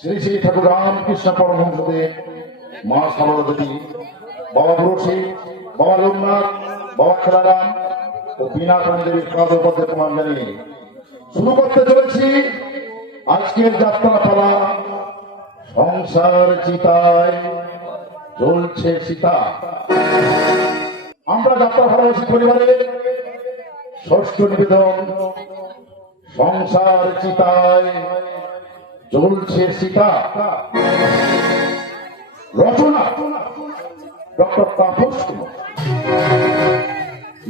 শ্রী শ্রী ঠাকুর রামকৃষ্ণ পরমহংসদেব, মা সারদা দেবী, বাবা বুড়ি, বাবা লোকনাথ, বাবা খেলারাম ও বিনা দেবীর কাজপথে প্রমাণ জানিয়ে শুরু করতে চলেছি আজকের যাত্রা পালা। সংসার চিতায় জ্বলছে সীতা। আমরা যাত্রা ভালোবাসি পরিবারের ষষ্ঠ নিবেদন, সংসার চিতায় জ্বলছে সীতা। রচনা ডক্টর তাপস কুমার,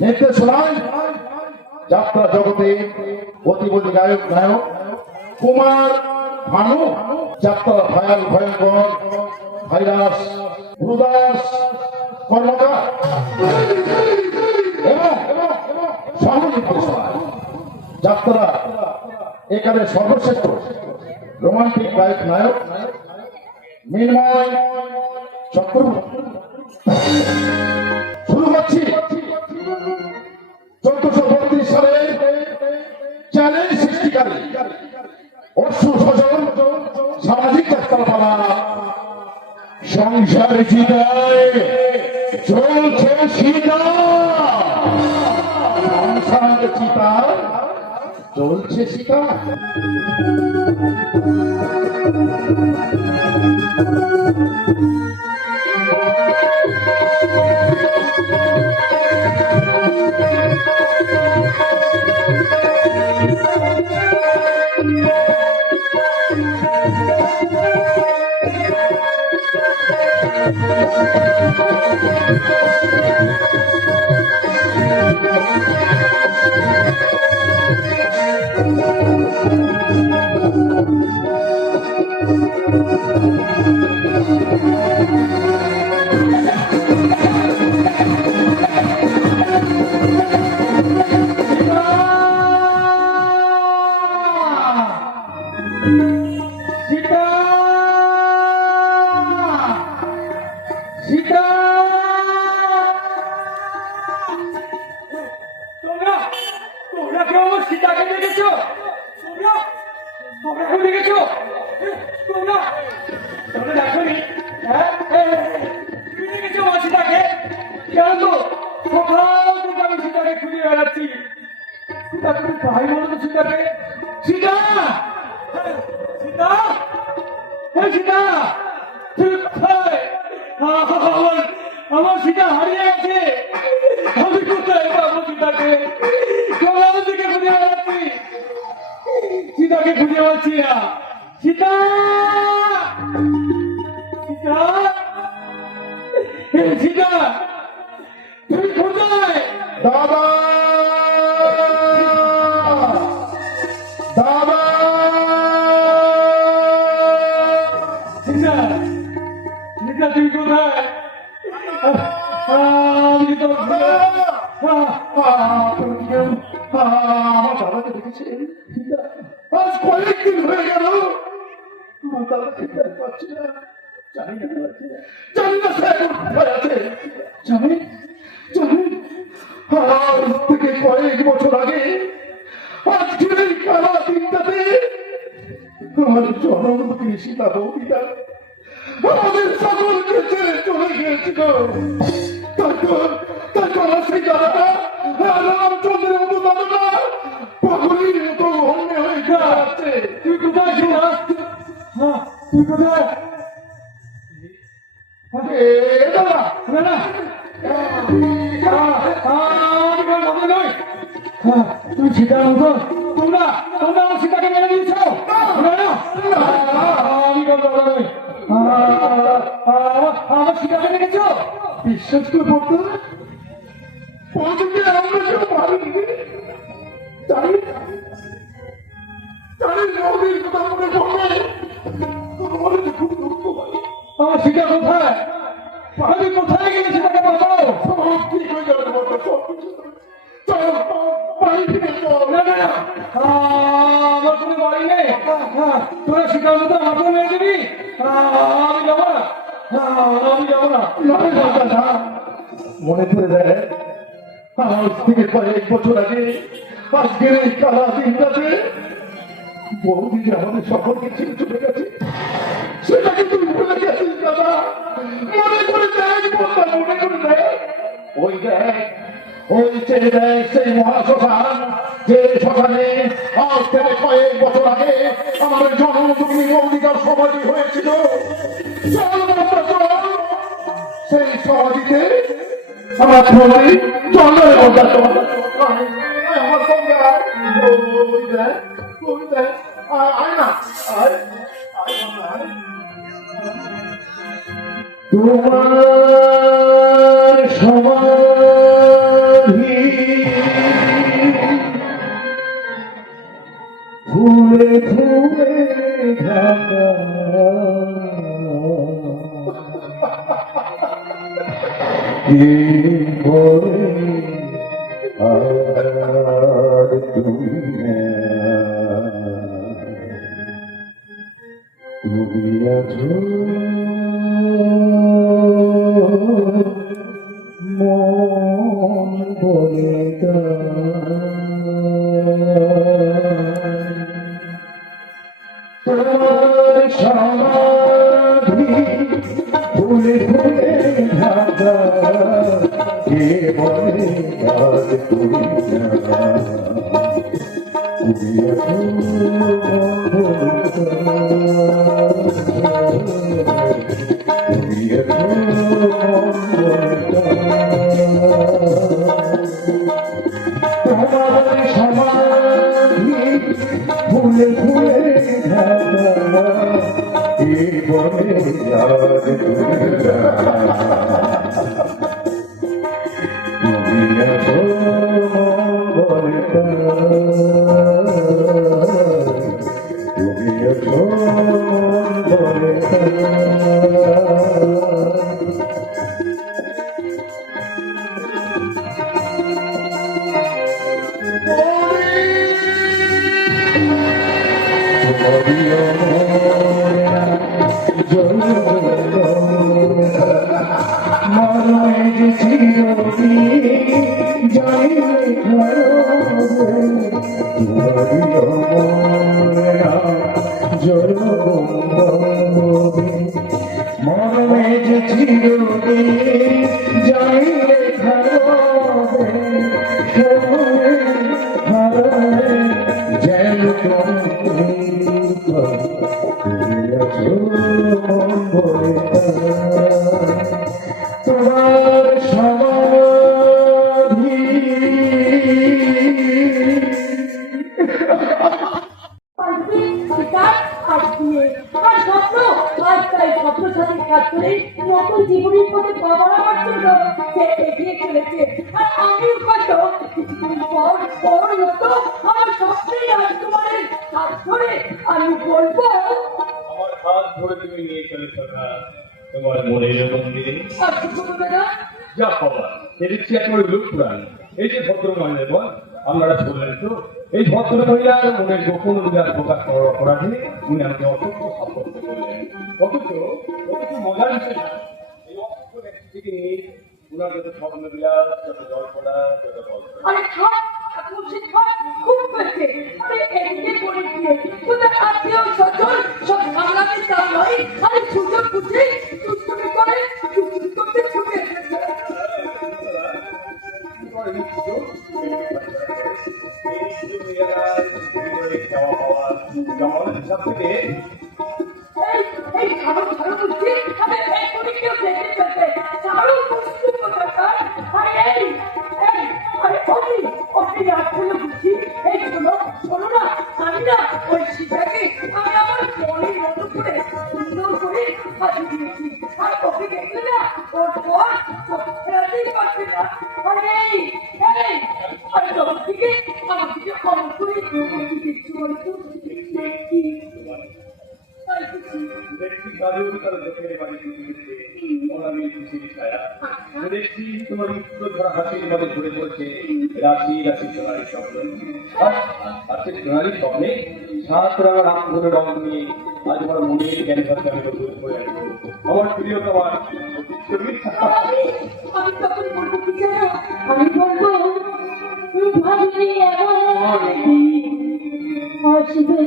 নির্দেশনায় যাত্রা জগতে প্রতিবদী গায়ক নায়ক কুমার ভানু, যাত্রা ভয়াল ভয়ঙ্কর ভাইরাস গুরুদাস কর্মকার এবং সহ-নির্দেশনায় যাত্রা এখানে সর্বশ্রেষ্ঠ রোমান্টিক গায়ক নায়ক মৃন্ময় চক্রবর্তী। শুরু করছি 1432 সালে চ্যালেঞ্জ সৃষ্টিকারী অশ্রু সজল সামাজিক যাত্রাপালা সংসার চিতায় জ্বলছে সীতা। সংসার চিতায় জ্বলছে সীতা। আমার সীতা হারিয়ে গেছে। আমি কোথায় পাবো সীতাকে? দিকে খুঁজে বেড়াচ্ছি, সীতাকে খুঁজে পাচ্ছি না। সীতা, সীতা, সীতা, তুমি কোথায়? দাদা, দাদা, সীতা, সীতা তুমি কোথায়? আমি তো আমার দাদাকে দেখেছি। আজ কয়েকদিন হয়ে গেল আমার দাদাকে পাচ্ছি না। জানি না জানি না স্যার কোথায় আছে। জানি জানি আজ থেকে কয়েক বছর আগে আজকের এই কালা দিনটাতে আমার জনম সীতা বৌদিটা আমাদের সকলকে ছেড়ে চলে গিয়েছিল। তারপর সেই দাদাটা রামচন্দ্রের মতো দাদাটা পাগলির মতো অন্য হয়ে যাচ্ছে। তুই কোথায় ছিল? তুই কোথায়? দাদা না, তুমি সীতার মতো তোমরা তোমরা আমার সীতাকে মেরে দিয়েছ। আমি নই, আমার সীতাকে রেখেছ। বিশ্বাস করে পড়তে আমরা কেউ পারিনি। জানি জানি নদীর কথা মনে পড়লে তোমার খুব দুঃখ হয়। আমার সীতা কোথায়? আমি কোথায় গেলে সীতাকে তোরা শিকার মতো আমাকে মেরে দিবি? আমি যাবো না, আমি যাবো না। নয় কথা না, মনে পড়ে দেয় আজ থেকে কয়েক বছর আগে আজকের এই কালা দিনটাতে বৌদি যে আমাদের সকলকে ছেড়ে চলে গেছে, সেটাকে তুই ভুলে গেছিস দাদা। মনে করে দেখ বন্ধা, মনে করে দেখ। ওই দেখ, ওই চেয়ে দেখ সেই মহাশ্মশান, যে শ্মশানে আজ থেকে কয়েক বছর আগে আমাদের জন্মভূমি অধিকার সমাধি হয়েছিল। চল বন্ধা, চল সেই সমাধিতে আমার প্রতি চন্দ্রের বন্ধা, চল আমার সঙ্গে আয়। ওই দেখ, ওই দেখ, আয় না, আয় আয় বাবা, আয়। তোমার সমাধি ফুলে ফুলে ঢাকা, কে বলে আর তুমি আছো মন বলে তোমার সমাধি ফুলে ফুলে ঢাকা, কে বলে আর তুমি আছো ফুলে ফুলে ঢাকা, কে বলে আর তুমি আছো বলে, তুমি আছো বলে। তোমার সমাধি নতুন জীবনের পথে বাবারা আমার জন্য সে এগিয়ে চলেছে। আর আমিও হয়তো কিছুদিন পর পর মতো আমার স্বপ্নের রাজকুমারের হাত ধরে আমি বলবো, আমার হাত ধরে তুমি নিয়ে চলে থাকা তোমার মনের মন্দিরে। যা বাবা, এ দেখছি একেবারে লোক পুরাণ। এই যে ভদ্র মহিলার বল, আপনারা শুনলেন তো, এই ভদ্র মহিলার মনের গোপন উদার প্রকাশ করার অপরাধে উনি আমাকে অসত্য সাব্যস্ত করলেন। অথচ মজার বিষয় না, এই অসত্য ব্যক্তি থেকে নিয়ে উনার যত স্বপ্ন বিলাস, যত জল্পনা, যত গল্পনা। আরে থাক, ঠাকুর শিক্ষক খুব হয়েছে। আরে এদিকে পড়ে গিয়ে তোদের আত্মীয় স্বজন সব সামলাতে তা নয়, আরে সুযোগ বুঝে দুষ্টুমি করে দুষ্টুমি করতে ছুটে এসেছে। এই ছাড়ো ছাড়ো বুঝছি, আরে এখনই কেউ দেখে ফেলবে। ছাড়ো বুঝছি কোথাকার। আরে আরে অতি রাত হলো বুঝছি। এই শোনো শোনো না, আমি না ওই সীতাকে আমি আমার মনের মতো করে সুন্দর করে সাজিয়ে দিয়েছি। আর ওকে দেখলে না ওর পর ফেরাতেই পারছে না। আরে আরে তোমার দিকে আমার দিকে কম করে দেখছি বলতো দেখছি। দেখছি কাজের তার চোখের বাড়ি আমি খুশির ছায়া দেখছি, তোমার উত্তর ধরা হাসির মধ্যে ঘুরে পড়ছে রাশি রাশি সোনালি স্বপ্ন। আর সেই সোনালি স্বপ্নে সাত রাঙা রামধনু রং নিয়ে আজ আমার মনের জ্ঞান ভাবতে আমি নতুন করে আসবো। আমার প্রিয় তোমার আমি তখন বলবো কি জানো? আমি বলবো ভাবিনি এমন দিন আসবে,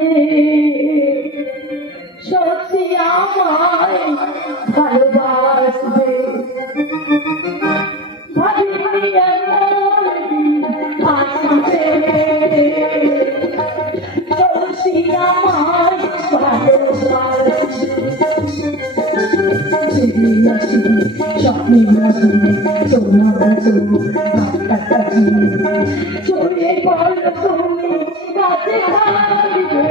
সত্যি আমায় ভালোবাসবে। ভাবিনি এমন দিন আসবে, সত্যি আমায় ভালোবাসবে। স্বপ্নে তোমার চলে পড়ল তুমি কাছে থাকবে।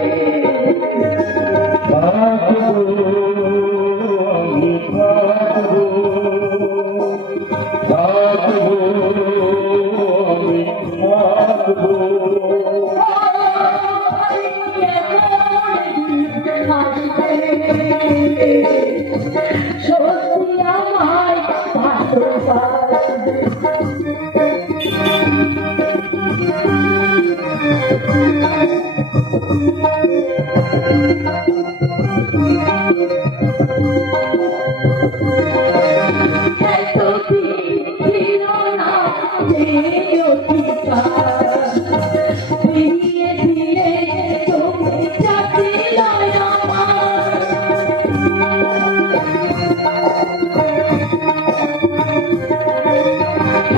সত্যি আমায় ভালোবাসবে। এতদিন ছিল না যে অধিকার, ফিরিয়ে দিলে তুমি চাচ্ছিল আমার।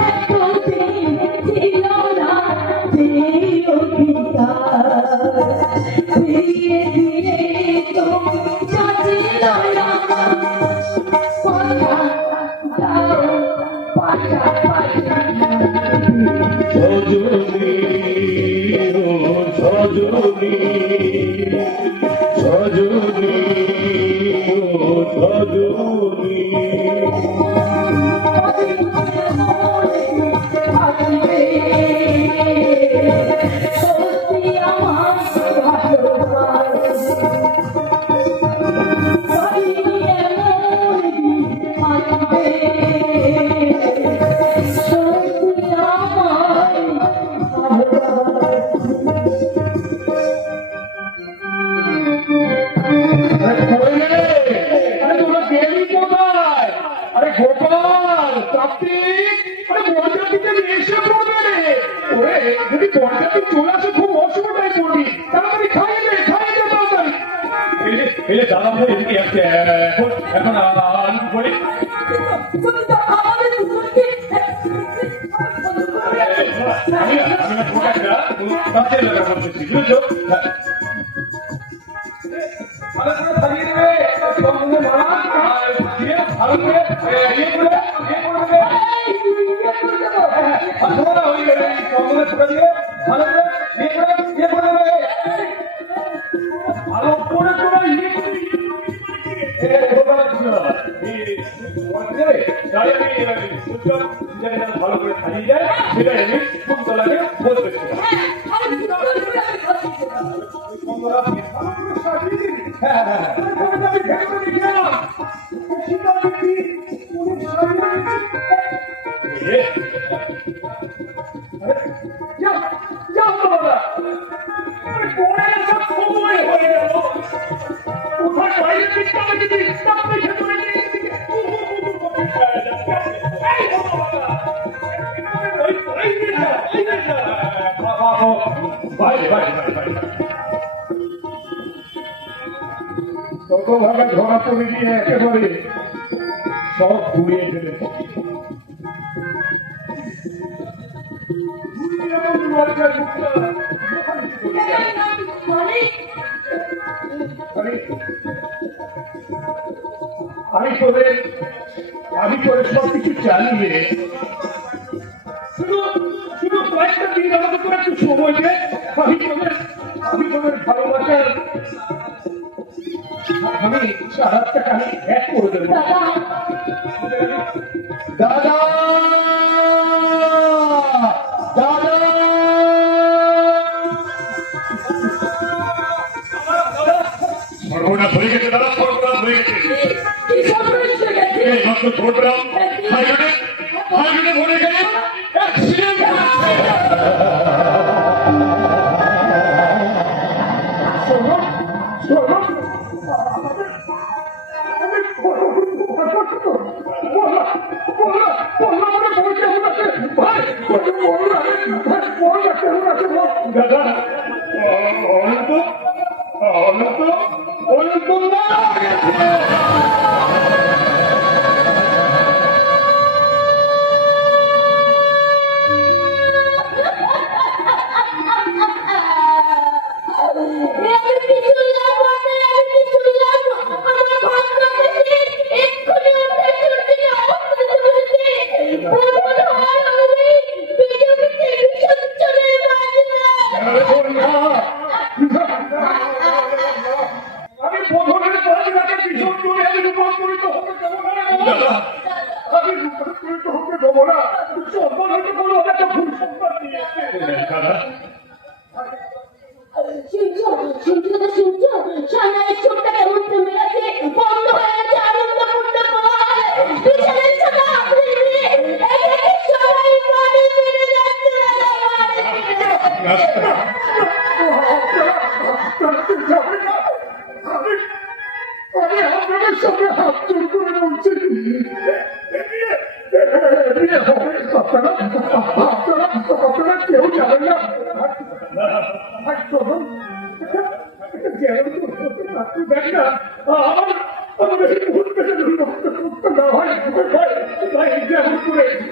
এতদিন ছিল না যে অধিকার, ফিরিয়ে দিলে তুমি চাচ্ছিল আমার। সজনী ও সজনী, সজনী ও সজনী। সত্যি আমার ভালোবাসবে। ভাবিনি এমন দিন আসবে, সত্যি আমায় ভালোবাসবে। আরে তোরা গেলি কোথায়? আরে গোপাল, কার্তিক, আরে বরযাত্রীতে এসে পড়বে রে। ওরে যদি বরযাত্রী চলে আসে খুব অসুবিধায় পড়বি। তাড়াতাড়ি খাইয়ে দে তাড়াতাড়ি। এই যে দাদা ভাই এদিকে আসছে এখন আর কি করি? তুমি তো আমাদের দুজনকে আমি তোমাকে একটা কাজের ব্যাপার বলতেছি, বুঝেছো? ভালো করে সাজিয়ে দেবে, সঙ্গে মালা আর দিয়ে ভালো করে ইয়ে করে দেবে। ভালো না হয়ে গেলে সঙ্গে ছোটা দিয়ে ভালো করে ইয়ে করে দেবে। ভালো করে তোরা ইয়ে করে ভালো করে সাজিয়ে যায় সেটাই আমি খুব তোলাকে বলতে ততভাবে ধরা পড়ে গিয়ে একেবারে সব ঘুরিয়ে ফেলেছে। আমি করে সব কিছু চালিয়ে শুধু শুধু কয়েকটা দিন আমাকে করে একটু সময় দিয়ে আমি তোদের ভালোবাসার আমি সারাটাকে আমি এক করে দেবো। দাদা দাদা সর্বনাশ হয়ে গেছে দাদা, সর্বনাশ হয়ে গেছে। এই মাত্র খবর পেলাম হাইরোডে মরে গেলে অ্যাক্সিডেন্ট হবো না, সম্মান হয়তো কোনো একটা ভুল সম্মান দিয়েছে। দাদা শুনছো তো শুনছো, সামনের চোখটা কেমন থেমে গেছে, বন্ধ হয়ে গেছে আনন্দপূর্ণ কর। বিছানার চাকা আপনি নিয়ে একে সবাই বাড়ি ফিরে যাচ্ছে আমি আপনাদের সঙ্গে হাত জোর করে বলছি, আপনারা কেউ যাবেন না। দেখ না আমার এই মুহূর্তে না হয়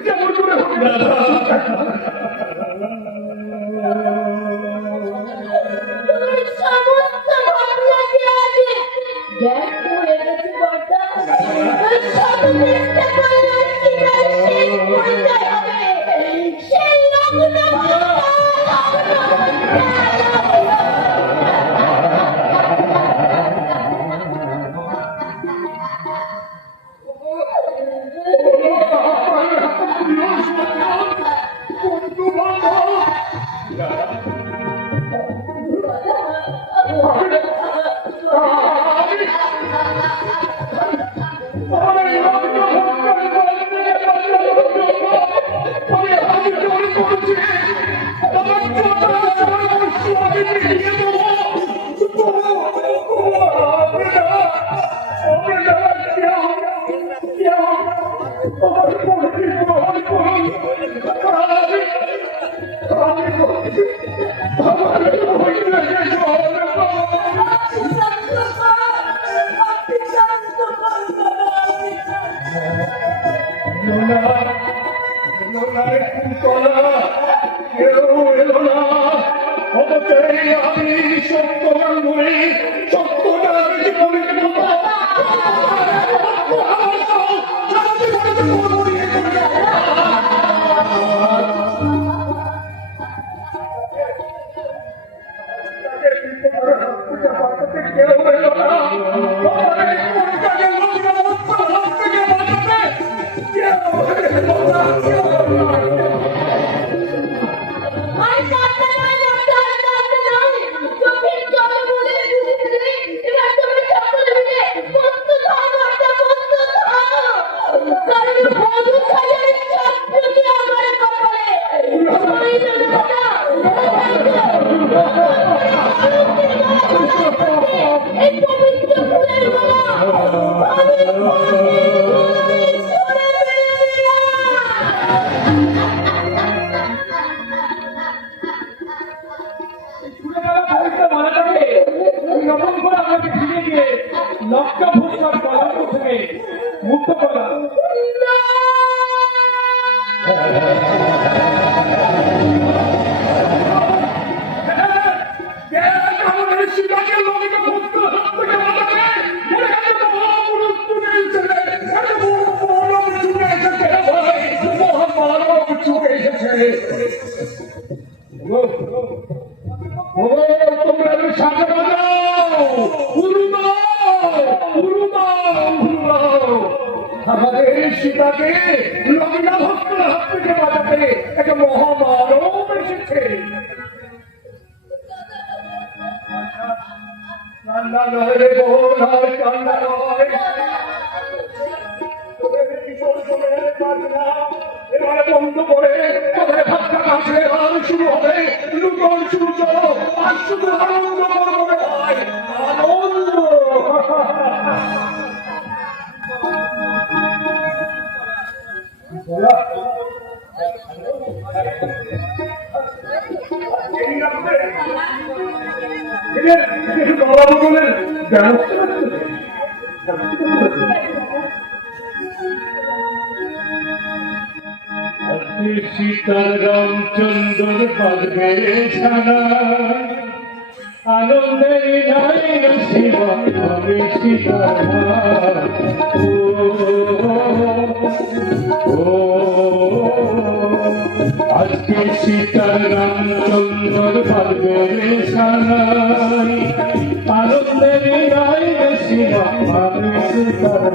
যেমন করে হোক না। সমস্ত ভাবনাকে আগে গ্যাস হয়ে গেছে বড়দা। সব চেষ্টা করলে সেটার শেষ পরিচয় হবে, সেই লগ্ন আমি সত্যবান বলে সত্যটা জীবনে কেউ এলো না। লক্ষ্য ভূষণ কলঙ্ক থেকে মুক্ত করা আমাদের সীতাকে লগ্না ভক্তের হাত থেকে বাঁচাতে একটা মহামানব এসেছে। কান্না নয় রে বোন, আর কান্না নয়। এবারে বন্ধ করে তোদের ভাতটা কাছে আর শুরু হবে লুকন শুরু চলো, আর শুধু আনন্দ করবো রে ভাই, আনন্দ। সীতার রামচন্দ্র পাগবে ছাড়া আনন্দের নাই শিবা হবে সীতার আজকে সীতার রামচন্দ্র পাগবে ছাড়াই আনন্দের নাই শিবা হবে সীতার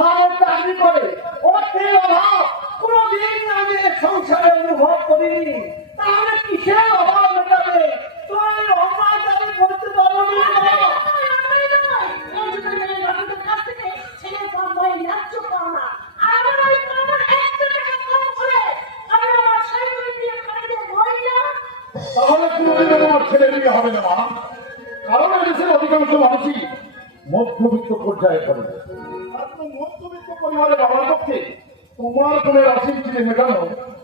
ভালো চাকরি করে, অর্থের অভাব কোনোদিন আমি এ সংসারে অনুভব করিনি। তাহলে কিসের অভাব মেটাবে? তোমার এই অন্যায় দাবি করতে পারো না। তাহলে কোনোদিনও তোমার ছেলে বিয়ে হবে না মা। কারণ এদেশের অধিকাংশ মানুষই মধ্যবিত্ত পর্যায়ে পড়ে। মধ্যবিত্ত পরিবারের বাবার পক্ষে তোমার কোনো রাশির চিনে মেটানো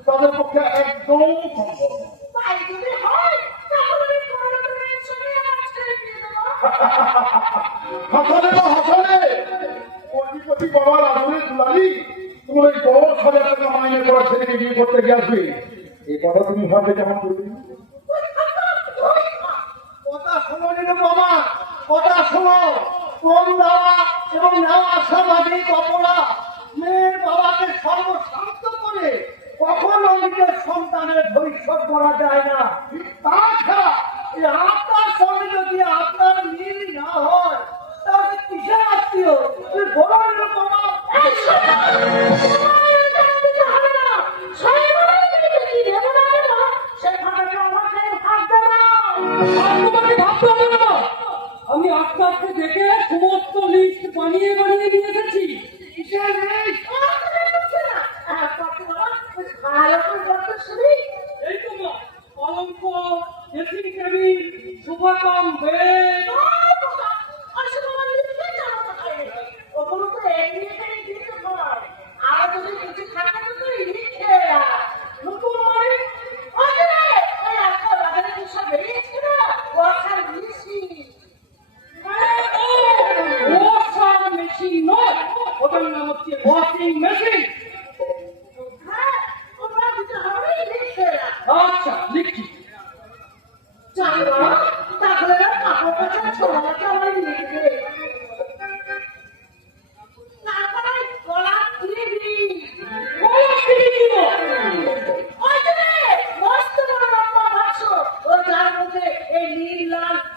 তাদের পক্ষে একদম সম্ভব না। হাসালে বা হাসালে কোটি কোটি বাবার আদরের দুলালি তোমার এই 10,000 টাকা মাইনে করা ছেলেকে বিয়ে করতে গিয়ে আসবে, এই কথা তুমি ভাবলে কেমন করবে? কথা শোনো রে বাবা, কথা শোনো। কম দেওয়া এবং নেওয়া সামাজিক অপরাধ মেয়ের বাবাকে সর্বশান্ত করে কখনো নিজের সন্তানের ভবিষ্যৎ করা যায় না। তাছাড়া এই আপনার সঙ্গে যদি আপনার মিল না হয় তাহলে কিসের আত্মীয়? বড় বাবা আমি আপনাকে দেখে সমস্ত লিস্ট বানিয়ে বানিয়ে নিয়ে এসেছি। এই তো মা, কলঙ্ক, dressing table, sofa cum bed. Washing machine নয়, ওটার নাম হচ্ছে ওয়াশিং মেশিন। আচ্ছা লিখছি।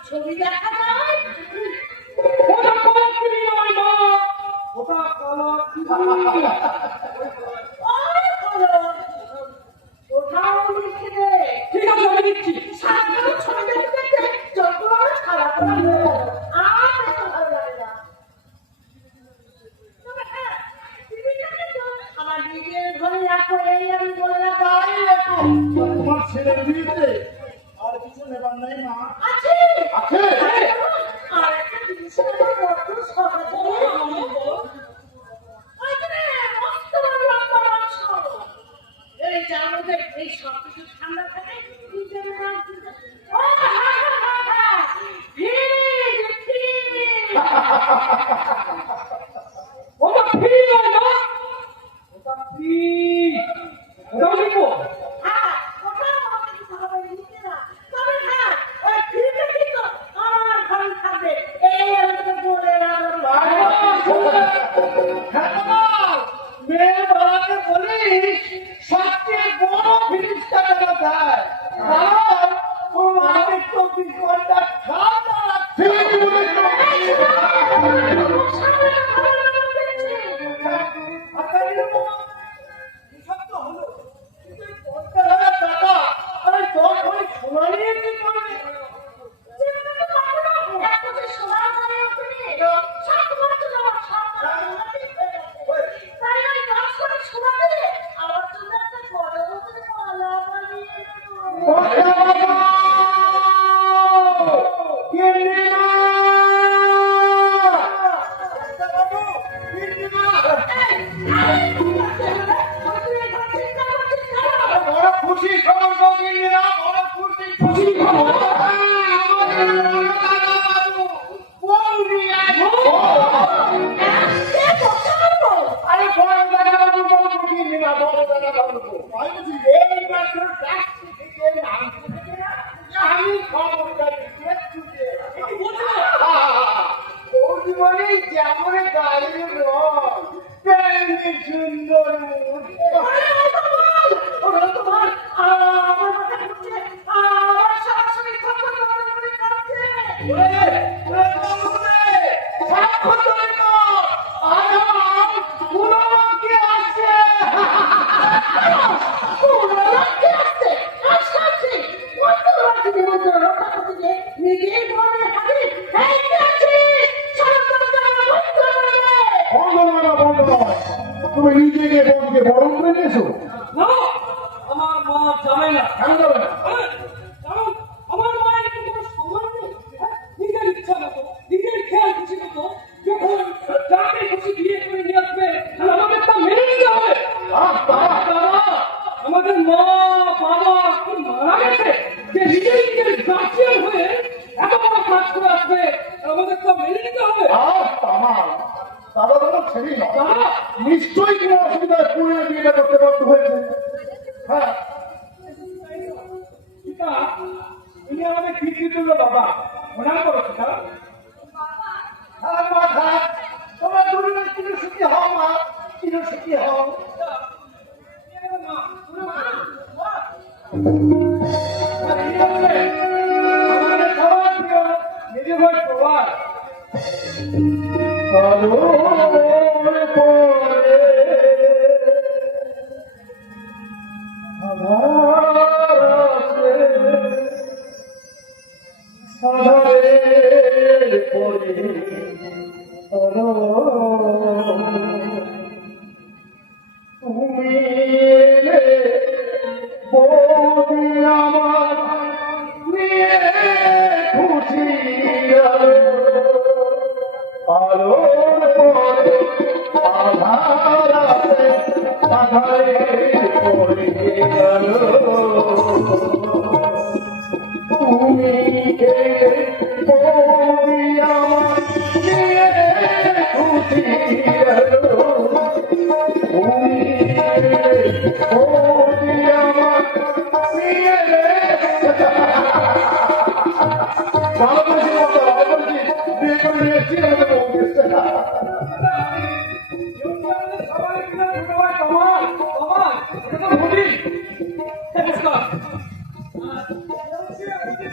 ছবি দেখা যায় ওটা কলা কিনি নয় মা, ওটা কলা কিনি। ওটাও লিখে দে। ঠিক আছে আমি লিখছি। সারাদিন ছবি দেখতে দেখতে চোখগুলো আমার সারা করা হয়ে গেল। আর দেখতে ভালো লাগে না। তবে হ্যাঁ, তুমি জানো তো, আমার নিজের ঘরে রাখো, এই আমি বলে রাখো, এই রাখো। তোমার ছেলের বিয়েতে আর কিছু নেবার নাই মা? আছে। আছে? আর একটা জিনিস আমার বড্ড শখ আছে। ওই যে রে, মস্ত বড় লম্বা মাংস। এই যার মধ্যে এই সব কিছু ঠান্ডা থাকে, নিজের হাত দিতে। ও হা হা হা হা। Fridge, fridge. ওটা ফ্রি নয় না, ওটা ফ্রি। ওটাও লিখবো। হ্যাঁ, ওটাও আমাকে দিতে হবে, নিতে না। তবে হ্যাঁ, ওই ফ্রিজে কিন্তু আমার ঘরে থাকবে। এই আমি তোকে বলে রাখলাম। মেয়ের বাবাকে বলিস সবচেয়ে বড় ফিরিস্তা দেওয়া যায়, কারণ তোর মাকে 24 ঘন্টা ঠান্ডা রাখছে। বড় খুশি খবর গিয়ে বড় খুশি খুশি খবর। আরে বড় দাদা বাবু বড় খুশি না, বড় দাদা বাবু এই মাত্র ট্যাক্সি থেকে নামতে থেকে না আমি খবরটা দিতে বৌদি বলে যেমন গাড়ির রং তেমনি সুন্দর মুখ। তুমি নিজেকে বোনকে বরণ করে নিয়েছো? না, আমার মা যাবে না। কেন যাবে না? কারণ আমার মায়ের কি কোনো সম্মান নেই? নিজের ইচ্ছা মতো, নিজের খেয়াল খুশি মতো যখন যাকে খুশি বিয়ে করে নিয়ে আসবে, আর আমাদের তা মেনে নিতে হবে। আমাদের মা বাবা কি মারা গেছে যে নিজের গার্জিয়ান হয়ে এত বড় কাজ করে আসবে, আমাদের তা মেনে নিতে হবে। দাদা তোমার ছেলেই না, নিশ্চয়ই কোনো অসুবিধায় পড়ে বিয়েটা করতে বাধ্য হয়েছে। হ্যাঁ, পিতা, ইনি আমাদের পিতৃতুল্য বাবা, প্রণাম করো পিতা। হ্যাঁ মা, হ্যাঁ, তোমরা দুজনে চিরসুখী হও মা, চিরসুখী হও। আমাদের সবার প্রিয় মেজ ভাই প্রবাদ। আলোর পরে আধার আসে, আধারের পরে আলো। তুমি এলে বৌদি আমার নিয়ে খুশি আলো। আলোর পরে আধার আসে, আধারের পরে আলো। তুমি এলে বৌদি আমার নিয়ে খুশি আলো। তুমি এলে বৌদি আমার নিয়ে। ভালো করেছি মতো, ভালো করেছি, বিয়ে করে নিয়ে এসেছি আমাদের বৌদি এসছে। সবাই প্রিয় ছোট ভাই প্রবাদ, প্রবাদ, এটা তো ভুলি। নমস্কার।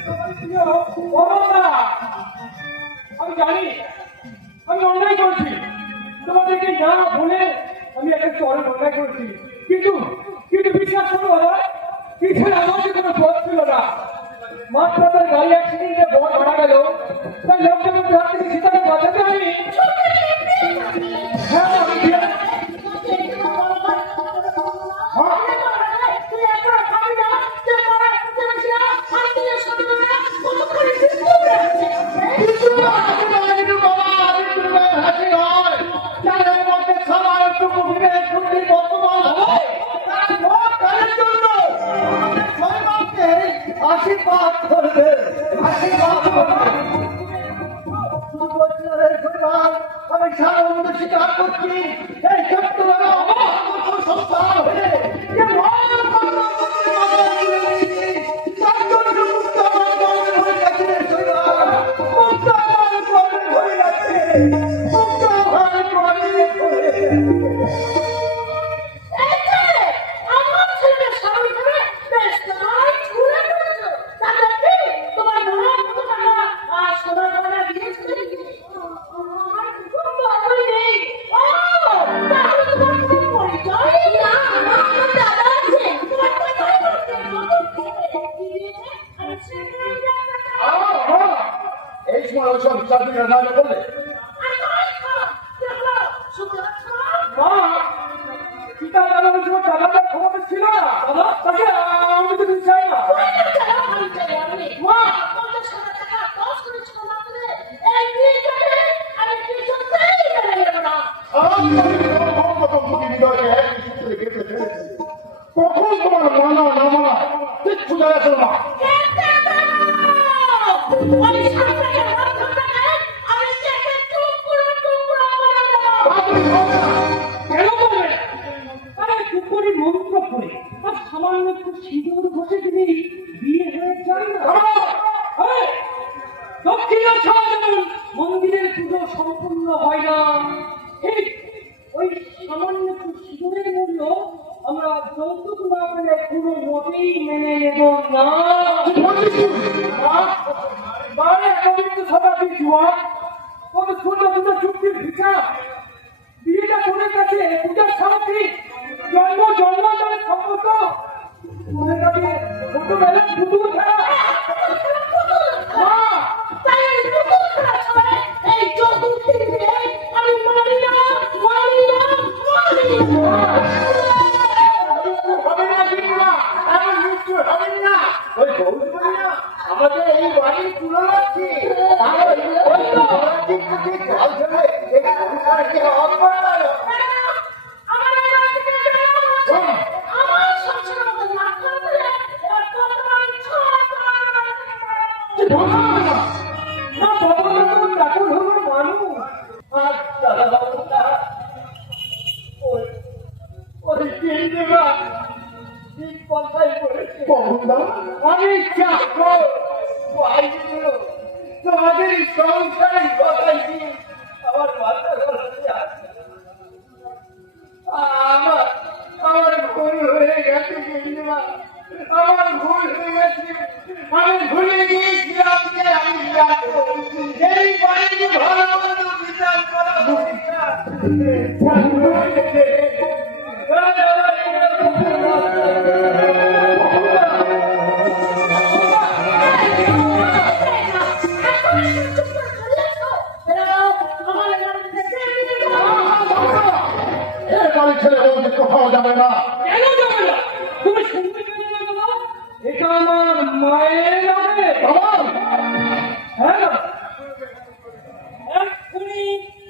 সবাই প্রিয় অরুণদা, আমি জানি আমি অন্যায় করছি, তোমাদেরকে না বলে আমি একটা চরম অন্যায় করছি, কিন্তু কিন্তু বিশ্বাস করো দাদা, পিছনে আমার যে কোনো পথ ছিল না। মাত্র তার গাড়ি অ্যাক্সিডেন্টে বড় মারা গেল, তাই লোকজনের হাত থেকে সীতাকে বাঁচাতে আমি হ্যাঁ আমি আশীর্বাদ করবে, আশীর্বাদ করবে। আমি সারা মধ্যে স্বীকার করছি, এই চট্টগ্রামে আমার সংসার হয়ে যে এই সময় ওইসব বিচার বিভাগ না করলে মা, পিতা জানানোর সময় দাদাদের ক্ষমতা ছিল না, দাদা তাকে আমি তো দিতে চাই না। কখন তোমার মানা না মানা কিচ্ছু দেখা ছিল না। কেন করবে? আরে টুকুরি মন্ত্র পড়ে আর সামান্য একটু সিঁদুর ঘষে দিবি, বিয়ে হয়ে যায় না। আরে, দক্ষিণা ছাড়া যেমন মন্দিরের পুজো সম্পূর্ণ হয় না, ঠিক ওই সামান্য একটু সিঁদুরের মূল্য আমরা যৌতুক না পেলে কোনো মতেই মেনে নেব না। বারে একবিংশ শতাব্দীর যুবক, কত সুন্দর সুন্দর চুক্তির ভিসা, বিয়েটা করে গেছে পূজার সামগ্রী, জন্মান্তরের সম্পর্ক, মনে কাছে ছোটবেলার পুতুল খেলা। এই চতুর্থী আমি মানি না, মানি না, মানি হবে না দিদিমা, এমন মৃত্যু হবে না। ওই বৌদি বলি না, আমাদের এই বাড়ির তুলনা আছে। আর ওই তো ঘোড়ার দিক থেকে জল ঝরে এই সংসারকে অপমান। আমার এই বাড়ি থেকে চলে যাও। আমার সংসারের মতো না করলে এবার তোমার ইচ্ছা তোমার বাড়ি থেকে কি বলছো দিদিমা? না বাবা তো চাকর হলো মানুষ। আর দাদা বাবুটা ওই ওই দিদিমা ঠিক কথাই বলেছে। বলুন আমি চাকর বাইরে তোমাদের সংসারের কথাই দিয়ে আমার মাথা ধরাতে আছে। আমার আমার ভুল হয়ে গেছে দিদিমা, আমার ভুল হয়ে গেছে। আমি ভুলে গিয়েছিলাম যে আমি যাবো এই বাড়িতে ভালো মন্দ বিচার করা উচিত না। ভুল হয়ে গেছে। বাড়ি ছেড়ে বলতে কোথাও যাবে না। কেন যাবে না? তুমি শুনতে পেলে না বাবা? এটা আমার মায়ের নামে। আমার হ্যাঁ না? এক্ষুনি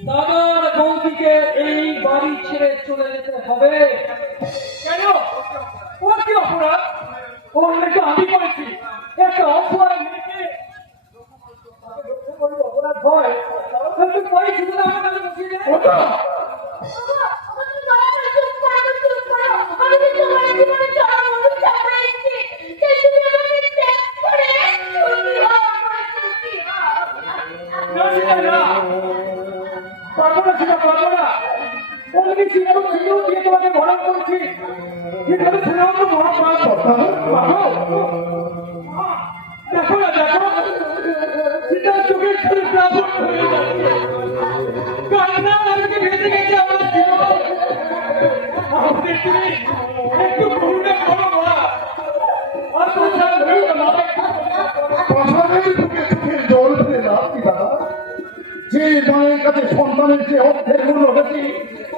দাদার বৌদিকে এই বাড়ি ছেড়ে চলে যেতে হবে। কেন? ওর কি অপরাধ? ও মেয়েকে আমি করেছি। একটা অপরাধ মেয়েকে অপরাধ হয় তাহলে তো পরে শুধু আমার কাছে বসিয়ে দেয়। ওটা পারবো না সেটা পারবো না। বলবি ছিল দিয়ে তোমাকে ভরণ করছি। এখানে ছেলেও তো মহাপ্রাণ। দেখো না দেখো সেটা চোখের সাথে প্লাবন হয়ে যাচ্ছে। কান্না আমাকে ভেসে গেছে আমার জীবন। আমাদের তুমি একটু করুণা করো মা। আর প্রশান্ত হয়ে না মা। পাশানের বুকে চোখের জল ফেলে লাভ কি দাদা? যে মায়ের কাছে সন্তানের যে অর্থের মূল্য বেশি,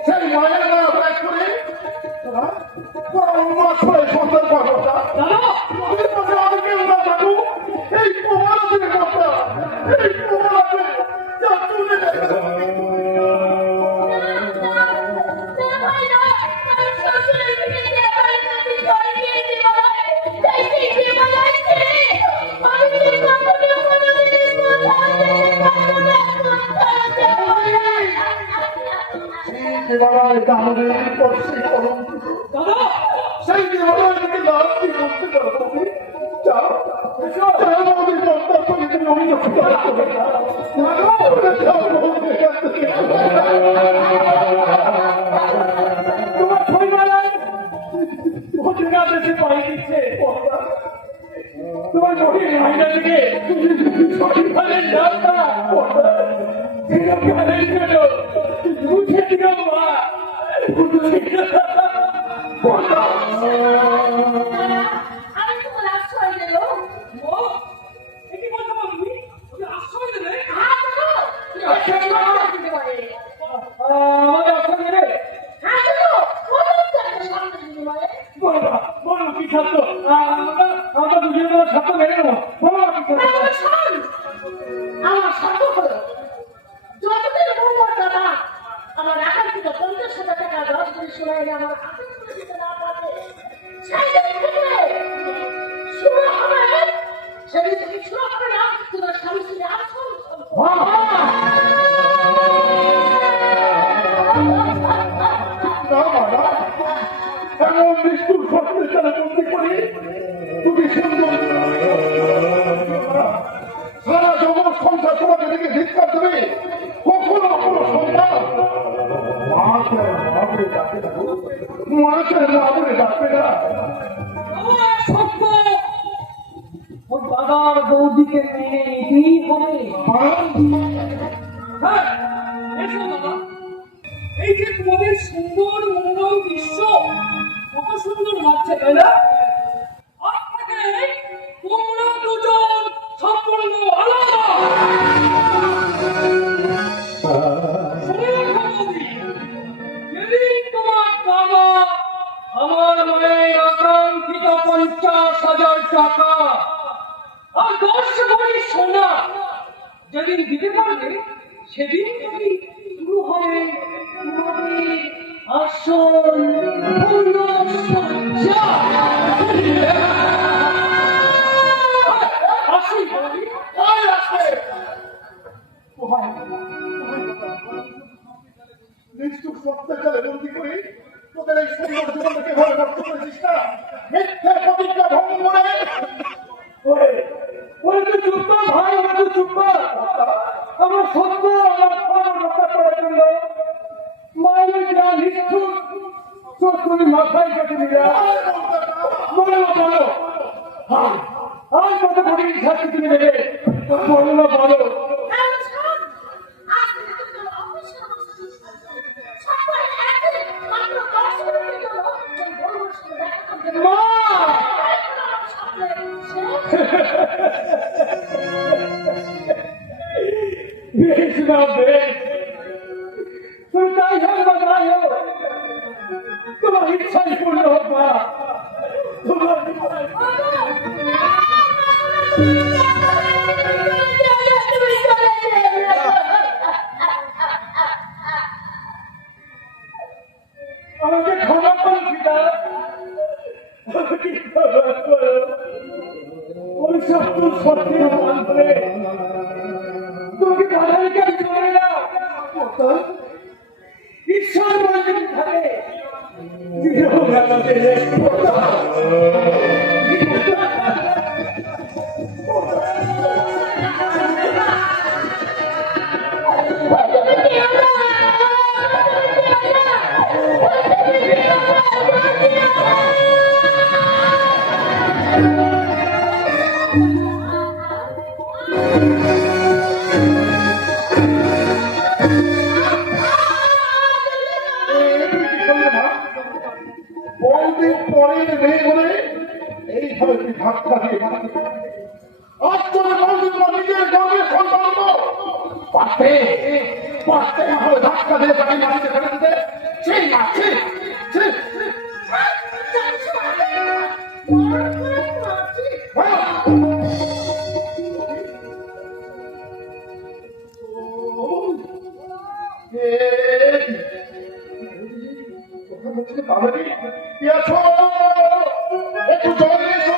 সেই মায়ের মায়া ত্যাগ করে তোরা উন্মাদ করে সন্তান পাঠাটা তোদের কাছে আমি কেউ না থাকুক। এই প্রমাণ আছে কথা, এই প্রমাণ আছে যা চলে গেছে। দেবালয় আমাদের পরিচয় করুন। দাদা সেই দেবালয় থেকে লাভ কি করতে পারো তুমি? যাও যাও আমাদের দরকার করে তুমি অভিযোগ করবে না। যাও আমাদের কাছ থেকে। তোমার ছবিমালায় ঘটনা দেশে পাই দিচ্ছে। তোমার বডির মাইনা থেকে ছবিমালের যাত্রা চিরকালের জন্য বুঝে দিও মা। আমি তোমার আশ্রয় দেব। ও, এ কি বলছো তুমি? তুমি আশ্রয় দেবে? হ্যাঁ দেবো। দিতে পারে। আমাকে আশ্রয় দেবে? হ্যাঁ দেবো। কোনো একটা সামনে দিতে পারে। বলো না, বলো কি ছাত্র? আমরা দুজনে তোমার ছাত্র মেনে নেবো। বলো না কি ছাত্র? তাহলে শোন, আমার শর্ত হলো যতদিন বলবো দাদা আমার আকাঙ্ক্ষিত 50,000 টাকা 10 দিন সময় আমার হাতে তুলে দিতে না পারবে সেই দিন থেকে শুরু হবে সেদিন থেকে শুরু হবে না তোমার স্বামী ছেলে আসল এমন নিষ্ঠুর সত্যের দ্বারা বন্দি করি তুমি সুন্দর সারা জগৎ সংসার তোমাকে দেখে ধিক্কার দেবে। কখনো কোনো সন্তান মাকে মাকে ডাকে না, মাকে মাকে ডাকবে না। আমার সত্য ওর দাদার বৌদিকে মেনে নিতেই হবে। হ্যাঁ, এসো দাদা। এই যে তোমাদের সুন্দর মনোরম দৃশ্য, কত সুন্দর লাগছে তাই না? আজ থেকে তোমরা দুজন সম্পূর্ণ আলাদা। শুনে রাখো বৌদি, যেদিন তোমার বাবা, আমার মায়ের আকাঙ্ক্ষিত 50,000 টাকা আর 10 ভরি সোনা যেদিন দিতে পারবে সেদিন তুমি শুরু হবে তোমাদের আসল ফুলসজ্জা। আসি বলি, ওই আসে নিষ্ঠুর সত্যের বন্দি করে তোদের এই সুন্দর জীবনটাকে ভালো নষ্ট করেছিস না। মিথ্যে প্রতিজ্ঞা ভঙ্গ করে ওরে ওরে তুই চুপ কর ভাই, ওরে তুই চুপ কর। আমার সত্য আমার ধর্ম রক্ষা করার জন্য মায়ের যা নিষ্ঠুর চোখ তুমি মাথায় কেটে দিলা। বলো না বলো, আর কত কোটি শাস্তি তুমি দেবে বলো না বলো। মা বেশ না বেশ, তুমি তাই হোক বা তাই হোক, তোমার ইচ্ছাই পূর্ণ হোক মা, তোমার ইচ্ছাই। আমাকে ক্ষমা করো পিতা, আমাকে ক্ষমা করো। ওই শত্রু সত্যি প্রমাণ করে তোমাকে বাধাকে আমি চলে না। ঈশ্বর বলতে থাকে বহুদিন পরের মেয়ে বলে এইভাবে তুই ধাক্কা দিয়ে বাড়াতে পারবি? আজ তোর বন্ধু তোমার নিজের গর্বের সন্তান পারতে পারতে এভাবে ধাক্কা দিয়ে তাকে মাটিতে ফেলে দিতে। সেই আছে তাহলে একটু জল এসো,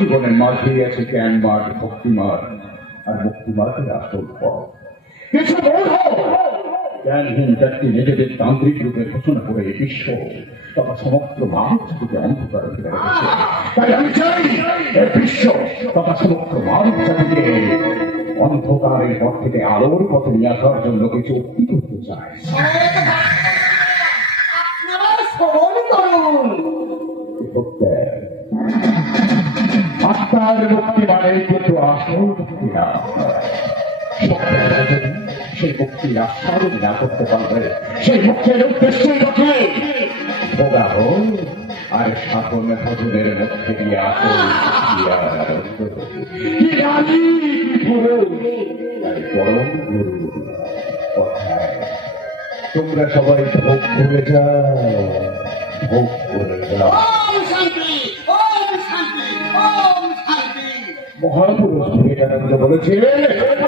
জীবনের মাঝে আছে জ্ঞানমার্গ ভক্তিমার্গ আর মুক্তিমার্গের আসল পথ। কিছু বোধ জ্ঞানহীন ব্যক্তি নিজেদের তান্ত্রিক রূপে ঘোষণা করে বিশ্ব তথা সমগ্র মানব জাতিকে অন্ধকার ফেলে রেখেছে। তাই আমি চাই এই বিশ্ব তথা সমগ্র মানব জাতিকে অন্ধকারের পথ থেকে আলোর পথে নিয়ে আসার জন্য কিছু উক্তি করতে চাই। আপনারা শ্রবণ করুন। আত্মার মুক্তি মানে কিন্তু আসল মুক্তি না। সেই মুক্তির আস্বাদন না করতে পারবে সেই মুক্তির উদ্দেশ্যই রক্ষে ভোগা হোক আর সাধন ভজনের মধ্যে দিয়ে আসল পরম গুরু কথায় তোমরা সবাই ভোগ করে যাও, ভোগ করে যাও। ওম শান্তি, ওম শান্তি, ওম শান্তি। মহাপুরুষ বিবেকানন্দ বলেছে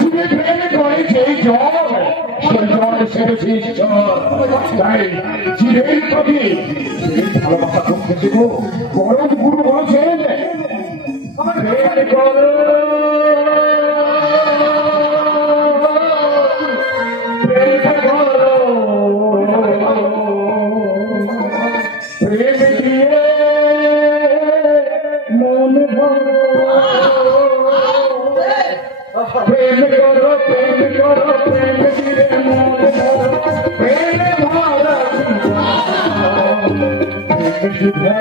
তুমি প্রেম করে সেই জল সেই জল সেরেছে ঈশ্বর। তাই জীবের প্রতি ভালোবাসা করতে শিখো। পরম গুরু বলেছেন প্রেম করো, প্রেম করো, প্রেম দিয়ে মন ভরো, প্রেম করো, প্রেম করো, প্রেম দিয়ে মন ভরো, প্রেম ভরা প্রেম সুধা,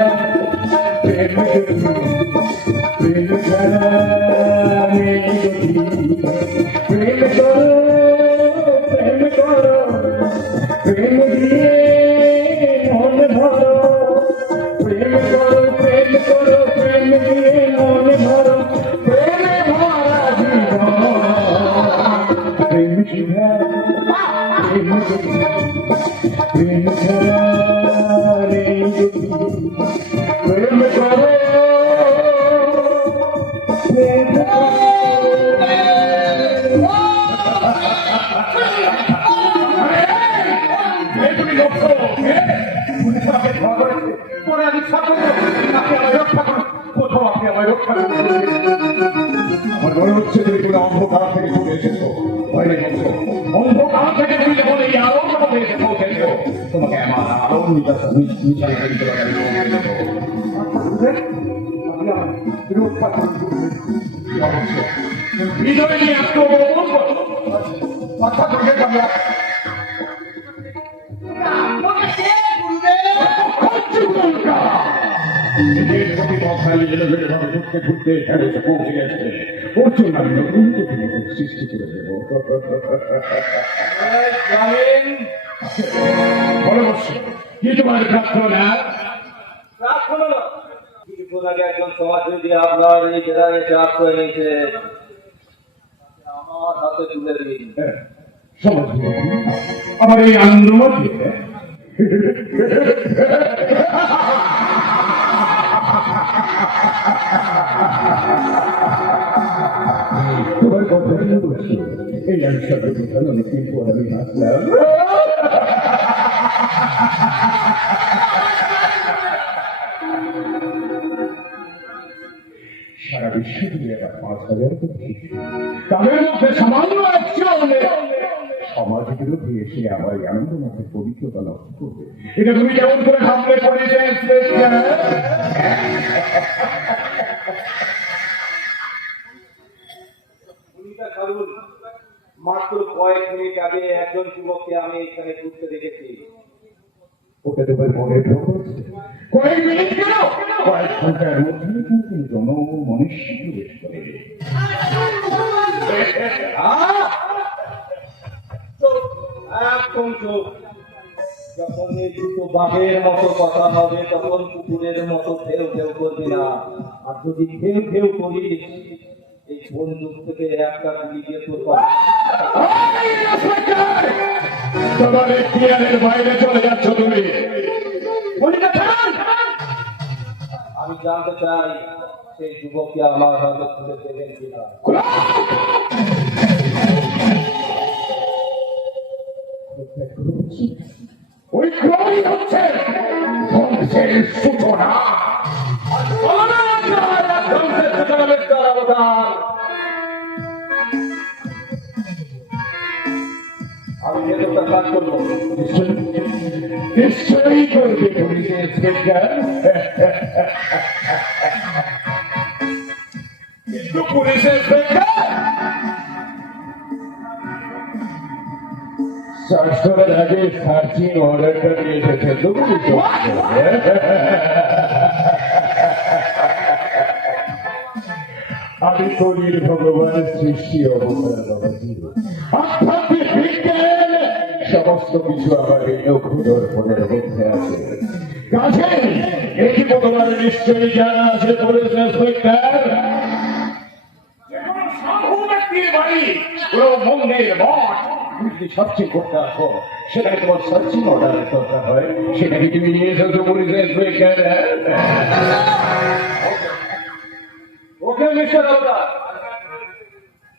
প্রেম জ্যোতি, প্রেম ধারা নেই গতি। প্রেম করো, প্রেম করো, প্রেম দিয়ে মন ভরো, প্রেম করো, প্রেম করো, প্রেম দিয়ে মন ভরো, প্রেম ভরা জীবন, প্রেম সুধা, প্রেম জ্যোতি, প্রেম ধারা নেই গতি। প্রেম করো, প্রেম করো। তুমি লক্ষ্য পরে আমি সকল আপনি আমায় রক্ষা করুন, কোথাও আপনি আমায় রক্ষা করুন। আমার মনে হচ্ছে তুমি কোনো অন্ধকার থেকে ঘুরে এসেছো। অন্ধকার থেকে তুমি যখন এই আলোর মধ্যে এসে পৌঁছেছো, তোমাকে আমার আলোর নিচে হৃদয় নিয়ে আত্মগোপন করো। মাথা থেকে আমরা নিজের প্রতি মশালি এলোভেলোভাবে ঘুরতে ঘুরতে এসে পৌঁছে গেছে। ওর জন্য আমি নতুন নতুন সৃষ্টি করে দেবো। বলে বসছি কি তোমার প্রার্থনা? প্রার্থনা না, কিছুক্ষণ আগে একজন সমাজসেবী আপনার এই জেলায় এসে আশ্রয় নিয়েছে, আমার হাতে তুলে দিন। সমাজ আমার এই আনন্দমধ্যে তোমার কথা বলছি এই আমি সব অনেকদিন পর আমি হাসলাম। সারা বিশ্ব জুড়ে ৫,০০০ শিশু, তাদের মধ্যে সামান্য একজন সমাজ বিরোধী এসে আমার এই আনন্দ মধ্যে পবিত্রতা নষ্ট করবে, এটা তুমি কেমন করে ভাবলে পড়ে যায়? মাত্র কয়েক মিনিট আগে একজন যুবককে আমি এখানে ঘুরতে দেখেছি। ওকে তোমার মনে কয়েক মিনিট কেন, কয়েক ঘন্টার মধ্যে কিন্তু জনমনুষ্য প্রবেশ করে। একদম চোখ, যখন এই দুটো বাঘের মতো কথা হবে তখন কুকুরের মতো ফেউ ফেউ করবি না। আর যদি ফেউ ফেউ করিস এই বন্দুক থেকে একটা গুলি দিয়ে তোর তোমার এখতিয়ারের বাইরে চলে যাচ্ছ তুমি। আমি জানতে চাই সেই যুবককে আমার হাতে তুলে দেবেন কিনা। ওই ক্রয় হচ্ছে ধ্বংসের সূচনা। আমি যেতে একটা কাজ করবো। নিশ্চয়ই করবে পুলিশ ইন্সপেক্টর। কিন্তু পুলিশ ইন্সপেক্টর সার্চ করার আগে সার্চিং অর্ডারটা নিয়ে এসেছে তো পুলিশ অফিসার। আমি কলির ভগবানের সৃষ্টি অবতার বাবাজি। আধ্যাত্মিক বিজ্ঞান সমস্ত কিছু আমার এই নক্ষদর্পণের মধ্যে আছে। কাজেই একই তোমার নিশ্চয়ই জানা আছে পুলিশ ইন্সপেক্টর। যেকোনো সাধু ব্যক্তির বাড়ি, কোনো মন্দির, মঠ, তুমি সার্চিং করতে আসো, সেটাই তোমার সার্চিং অর্ডারের দরকার হয়, সেটাকে তুমি নিয়ে এসেছো পুলিশ ইন্সপেক্টর। ওকে মিস্টার আবতার,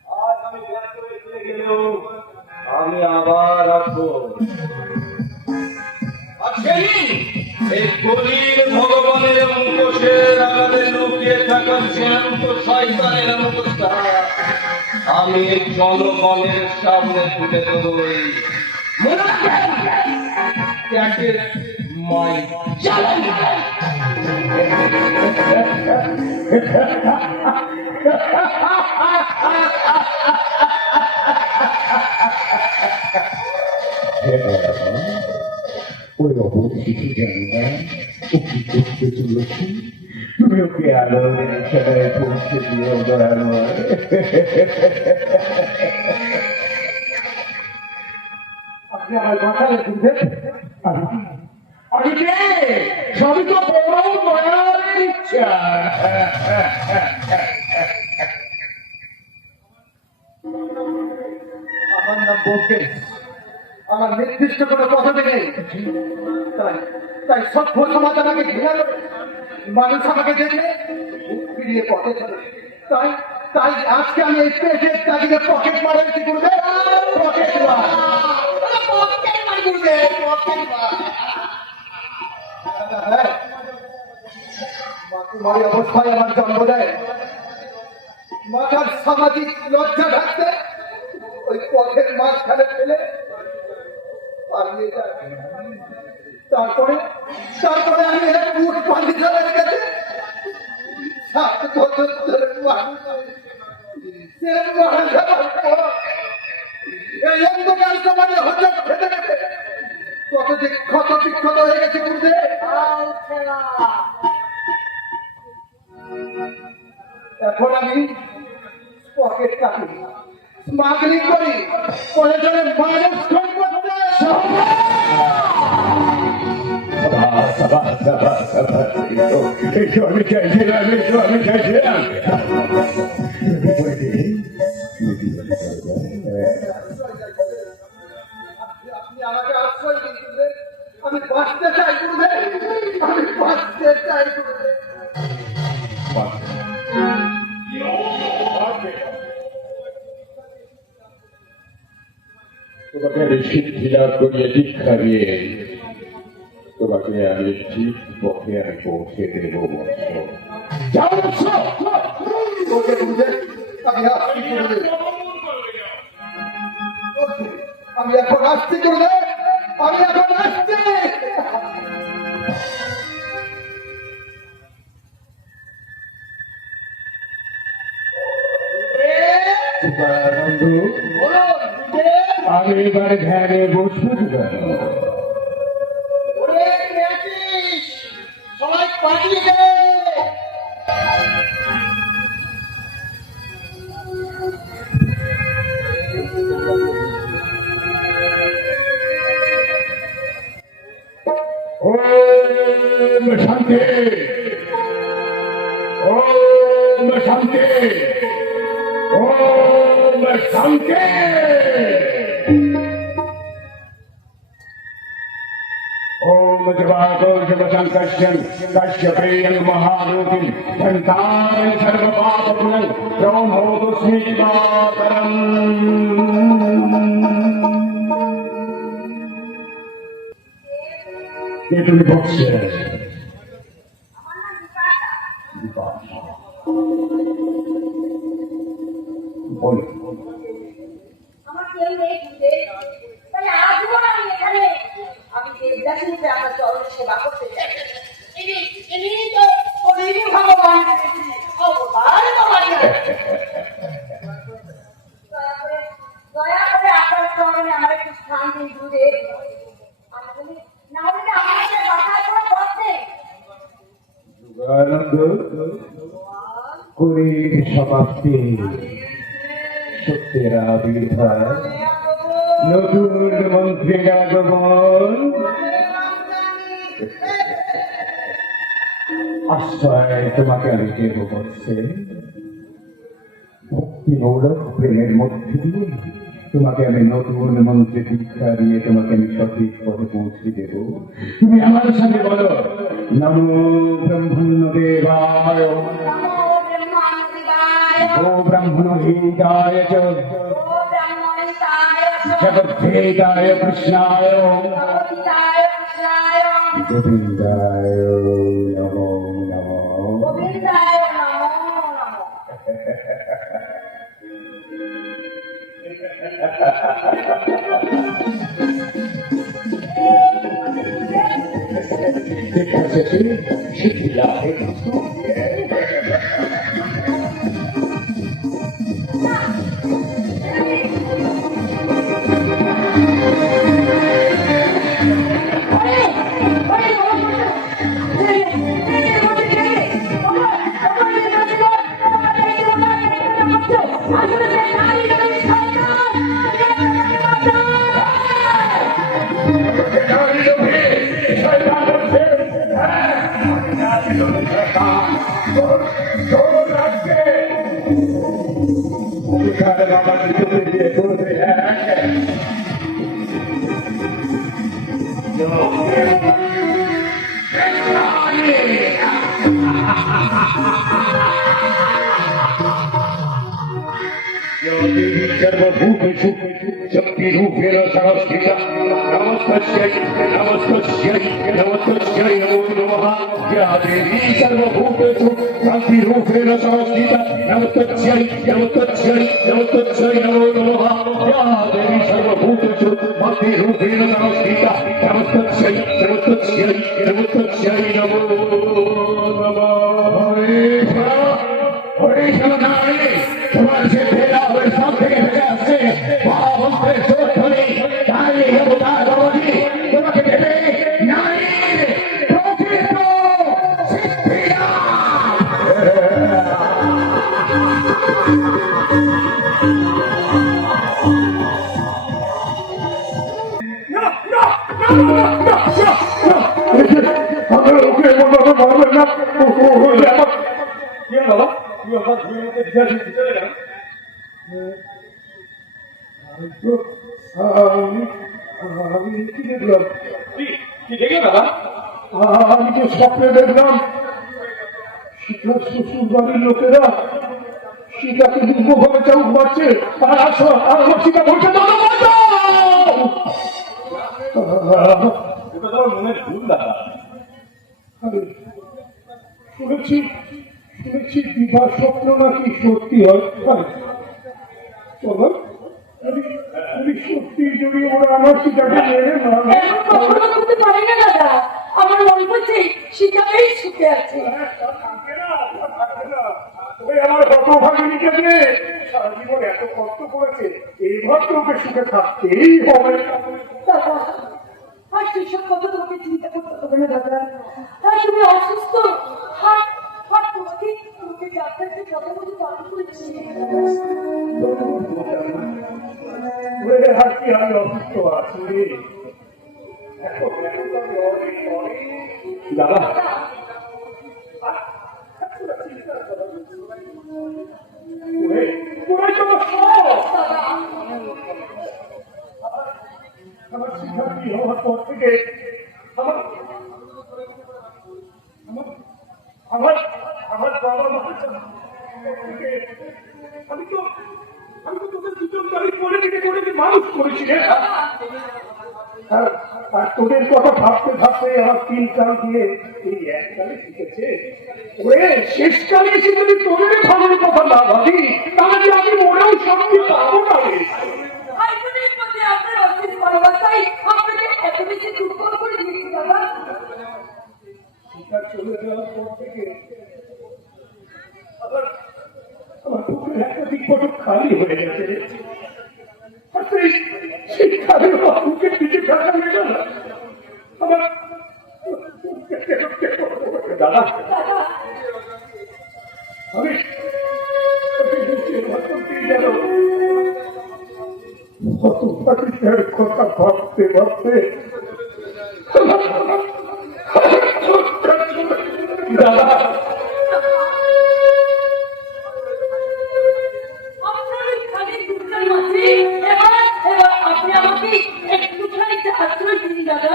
আজ আমি ব্যস্ত হয়ে গেলেও আমি আবার আসবো। আর সেদিন এই কলির ভগবানের মুখোশের আড়ালে লুকিয়ে থাকা জ্যান্ত শয়তানের মুখোশটা আমি এই জনগণের সামনে তুলে দেবই। That is my challenge. ওই অবধি কিছু জানি না, ও কি করতে চলেছি। তুমি ওকে আলোর সেটাই পৌঁছে দিও দয়াময়। আপনি আমার মাথায় বুঝবেন আমি কে? সবই তো বড় দয়ার ইচ্ছা। আমার নাম বলতে আমার নির্দিষ্ট কোনো পদবি নেই, তাই তাই সভ্য সমাজ আমাকে ঘৃণা করে, মানুষ আমাকে দেখলে মুখ ফিরিয়ে পথে চলে। তাই তাই আজকে আমি এই পেটের তাগিদে পকেট মারাইছি করবে, পকেট মার। হ্যাঁ, মাতৃমারি অবস্থায় আমার জন্ম দেয়, মাথার সামাজিক লজ্জা থাকতে ওই পথের মাঝখানে ফেলে পালিয়ে যায়। তারপরে তারপরে আমি এক উট পান্ডিতারের কাছে 7 বছর ধরে মানুষ হয়ে সে মারা যাওয়ার পর এই অন্ধকার সমাজে হঠাৎ ফেটে গেছে কত যে ক্ষত বিক্ষত হয়ে গেছে বুঝে। এখন আমি পকেট কাটি, স্মাগলিং করি, প্রয়োজনে মানুষ খুন করতে। এসো আমি চাইছিলাম, এসো আমি চাইছিলাম। আপনি আমাকে আশ্রয় দিন গুরুদেব, আমি বাঁচতে চাই গুরুদেব, আমি বাঁচতে চাই গুরুদেব। তোমাকে আমি সিদ্ধি লাভ করিয়ে দীক্ষা দিয়ে তোমাকে আমি ঠিক পথে আমি পৌঁছে দেব বৎস। যাও বৎস। ওকে গুরুদেব, আমি আসছি গুরুদেব, ওকে, আমি এখন আসছি গুরুদেব, আমি এখন আসছি। বন্ধু, আমি এবার ধ্যানে বসবো। সবাই পাঠিয়ে দে। ওম শান্তি, ওম শান্তি, ওম শান্তি। ओम जवागोषवसंकर्षण कश्यपेयं महारूपिं घंटां सर्वपापपुलं ब्रह्मोऽस्मि दिवाकरम्। ये তুমি বলছো বলো। আমার কেউ নেই, তাই আজও বিদ্যাশিল্পে আমার চরণে সেবা করতে চাই। ইনি তো কবি ভগবান অবতার তোমার দয়া করে আপনার চরণে আমার একটু স্থান দিন গুরুদেব। না হলে আমার কাছে বাসায় কোনো পথ নেই। কুড়ির সমাপ্তি সত্যের আবির্ভাব নতুন মন্ত্রীর আগমন আশ্রয় তোমাকে আমি দেব করছে ভক্তিমূলক প্রেমের মধ্যে দিয়ে তোমাকে আমি নতুন মন্ত্রে দীক্ষা দিয়ে তোমাকে আমি সঠিক পথে পৌঁছে দেব। তুমি আমার সাথে বলো নমো ব্রহ্মণ্য দেবায় ও ব্রাহ্মণ হিতায় চ জগদ্ভেদায় কৃষ্ণায় গোবিন্দায় নমো নমো। দীক্ষা শেষে সিদ্ধি লাভের सर्वभूतेषु शक्तिरूपेण संस्थिता नमस्तस्यै नमस्तस्यै नमस्तस्यै नमो नमः। या देवी सर्वभूतेषु शक्तिरूपेण संस्थिता नमस्तस्यै नमस्तस्यै नमस्तस्यै नमो नमः। या देवी सर्वभूतेषु भक्तिरूपेण संस्थिता नमस्तस्यै नमस्तस्यै नमस्तस्यै नमो नमः। हरे नारायण তোমার সে ফেরা হয়ে সব থেকে ফেলে আসছে মহামন্ত্রের চোখ ধরে তাহলে অবতার ভবনী তোমাকে দেবে নারীর প্রকৃত আমি তো স্বপ্নে দেখলাম সীতার শ্বশুর বাড়ির লোকেরা সীতাকে দুর্গভাবে চাউক মারছে আর আসো আর আমার সীতা বলছে মনে ভুল দাদা শুনেছি শুনেছি বিবাহ স্বপ্ন নাকি সত্যি হয় চলো আমি সত্যি যদি ওরা আমার সীতাকে মেরে না এমন কখনো করতে পারি না দাদা। আমার মনে হচ্ছে সীতাকেই সুখে আছে। আমার হতভাগিনীকে নিয়ে সারা জীবন এত কষ্ট করেছে এইবার তোকে সুখে থাকতেই হবে। দাদা আর সেসব কথা তোমাকে চিন্তা করতে হবে না দাদা। আর তুমি অসুস্থ আর তোমাকে তোমাকে ডাক্তারকে কথা বলতে বারণ করেছি। আর কি আমি অসুস্থ আছি দাদা আমার শিক্ষার্থী হওয়ার পর থেকে আমার বাবা মা আমি তো তোদের দুজন গাড়ি করে মানুষ করেছি রে। আর তোদের কথা ভাবতে ভাবতে আমার 3 কাল দিয়ে এই এককালে শিখেছে। ওরে শেষকালে এসে যদি তোদের ভালোর কথা না ভাবি তাহলে আমি মনেও শান্তি পাবো না রে। আপনার অফিস ভালোবাসাই আপনাকে এত বেশি দুর্বল করে দিয়েছে বড় খালি হয়ে গেছে। আর সেই খালি বাবুকে দিকে টাকা নেবে না আমার দাদা আমি কথা ভাবতে ভাবতে দাদা আপনার ওই খালি দুধের মাঝে এবার আপনি আমাকে একটুখানি আশ্রয় দিন দাদা।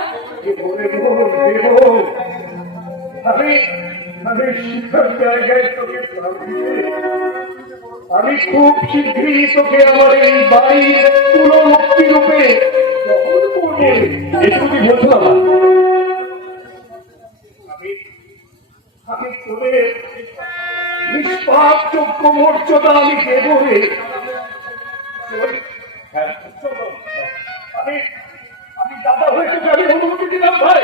আমি শিক্ষার জায়গায় তোকে আমি খুব শীঘ্রই তোকে আমার এই বাড়ির পুরো মুক্তি রূপে গ্রহণ করবো। এটুকু কি বলছো বাবা? আমি তোদের নিষ্পাপ যোগ্য মর্যাদা আমি দেবো রে। আমি দাদা হয়ে তোকে আমি অনুমতি দিলাম ভাই।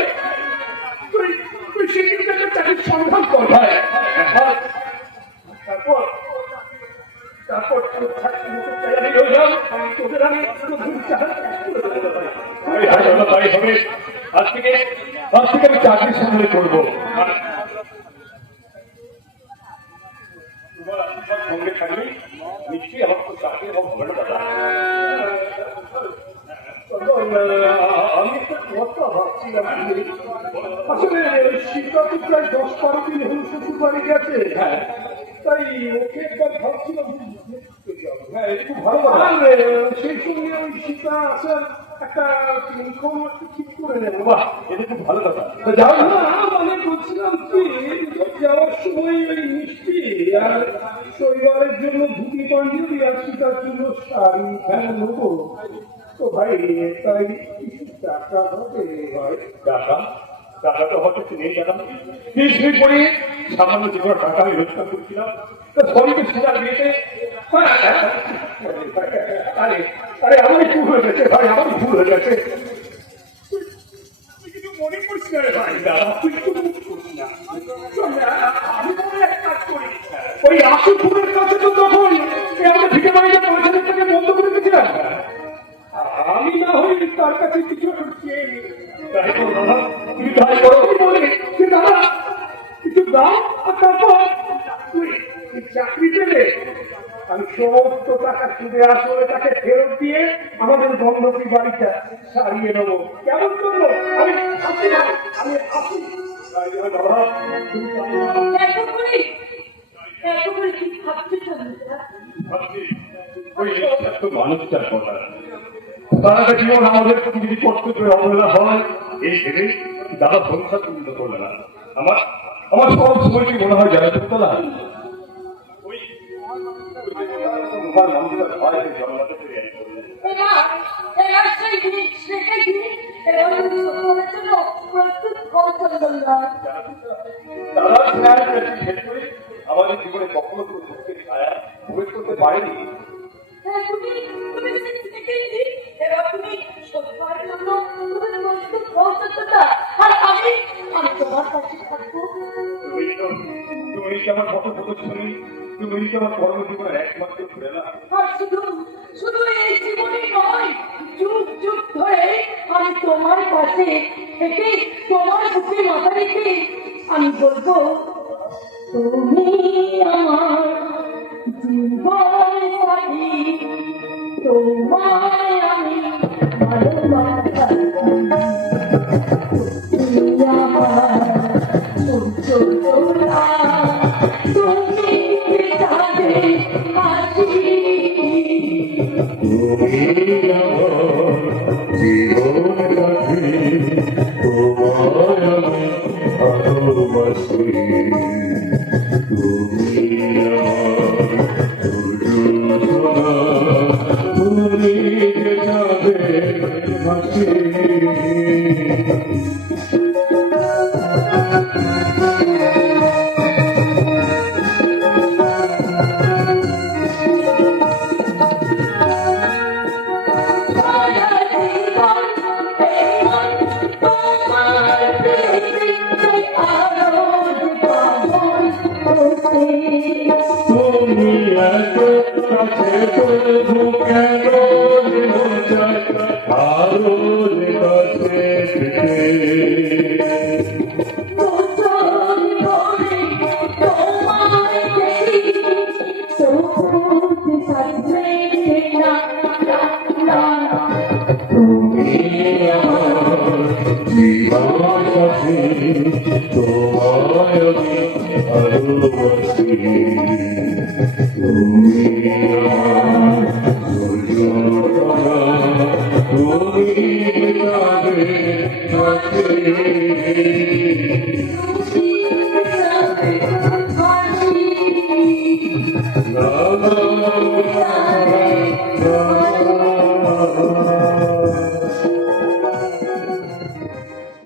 তুই সেদিকে একটা চাকরির সন্ধান কর ভাই। তারপর তোদের আমি হবে আজ থেকে আমি চাকরির সন্ধান করবো। সঙ্গে থাকলে নিশ্চয়ই আমার তো চাকরি এবং হবে না দাদা। আমি তো কথা ভাবছিলাম আসলে শীতটা তো প্রায় 10-12 দিন হল শ্বশুর বাড়ি গেছে। হ্যাঁ তাই ওকে একবার ভাবছিলাম হ্যাঁ একটু ভালো সেই সঙ্গে ওই শীতটা আসার একটা ঠিক করে নেবো। বাহ এটা খুব ভালো কথা। যাও না মানে বলছিলাম কি যাওয়ার সময় ওই মিষ্টি আর শৈবালের জন্য ধুতি পাঞ্জাবি আর শীতার জন্য শাড়ি নেবো তো ভাই। তাই কিছু টাকা হবে ভাই? টাকা তো হয়তো নেই দাদা। কিছুই করে সামান্য যে কোনো টাকা আমি রোজগার করছিলাম সবকে সুদার বিয়েতে আরে আরে আমারই ভুল হয়ে গেছে ভাই, আমারই ভুল হয়ে গেছে। কিছু মনে করছি না রে ভাই। দাদা তুই একটু মনে করছি না। আমি মনে এক কাজ করি ওই আশুপুরের কাছে তো তখন আমাদের ভিটে বাড়িতে 5,000 টাকা বন্ধ করে দিয়েছিলাম। আমি না হই তার কাছে কিছু চেয়ে তুমি তাই করো বলে দাদা কিছু দাও আর তারপর তুই চাকরি পেলে আমি সমস্ত টাকা সুদে আসলে তাকে ফেরত দিয়ে আমাদের বন্ধকি বাড়িটা সারিয়ে নেবো। কেমন করবো? আমি আসি মানুষটার কথা তারা জীবন আমাদের প্রতি যদি কর্তব্যের অবহেলা হয় এই ভেবে দাদা সংসার পূর্ণ করবে না। আমার সব সময় কি মনে হয় জানা করতে না মানুষটার ভয় জন্মাতে আমাদের জীবনে কখনো কোনো দুঃখের ছায়া প্রবেশ করতে পারেনি। তুমি আমার কত কথা শুনি, তুমি আমার কর্মজীবনের একমাত্র প্রেরণা। শুধু এই জীবনে নয়, যুগ যুগ ধরে আমি তোমার কাছে থেকে তোমার বুকে মাথা রেখে আমি বলবো তুমি আমার জীবন সাথী, তোমায় আমি ভালোবাসি, তুমি আমার সূর্যটা, তুমি চাঁদের হাসি, তুমি আমার জীবন সাথী, তোমায় আমি ভালোবাসি, তুমি আমার সূর্য সোনা, তুমি যে চাঁদের হাসি। কাছে তবু কেন মন চায় আরো কাছে পেতে বছর ধরে তোমায় দেখি সবুজ সাজে না না তুমি আমার জীবন সাথী তোমায় আমি ভালোবাসি তুমি আমার সূর্যতারা তুমি যাবে সাথে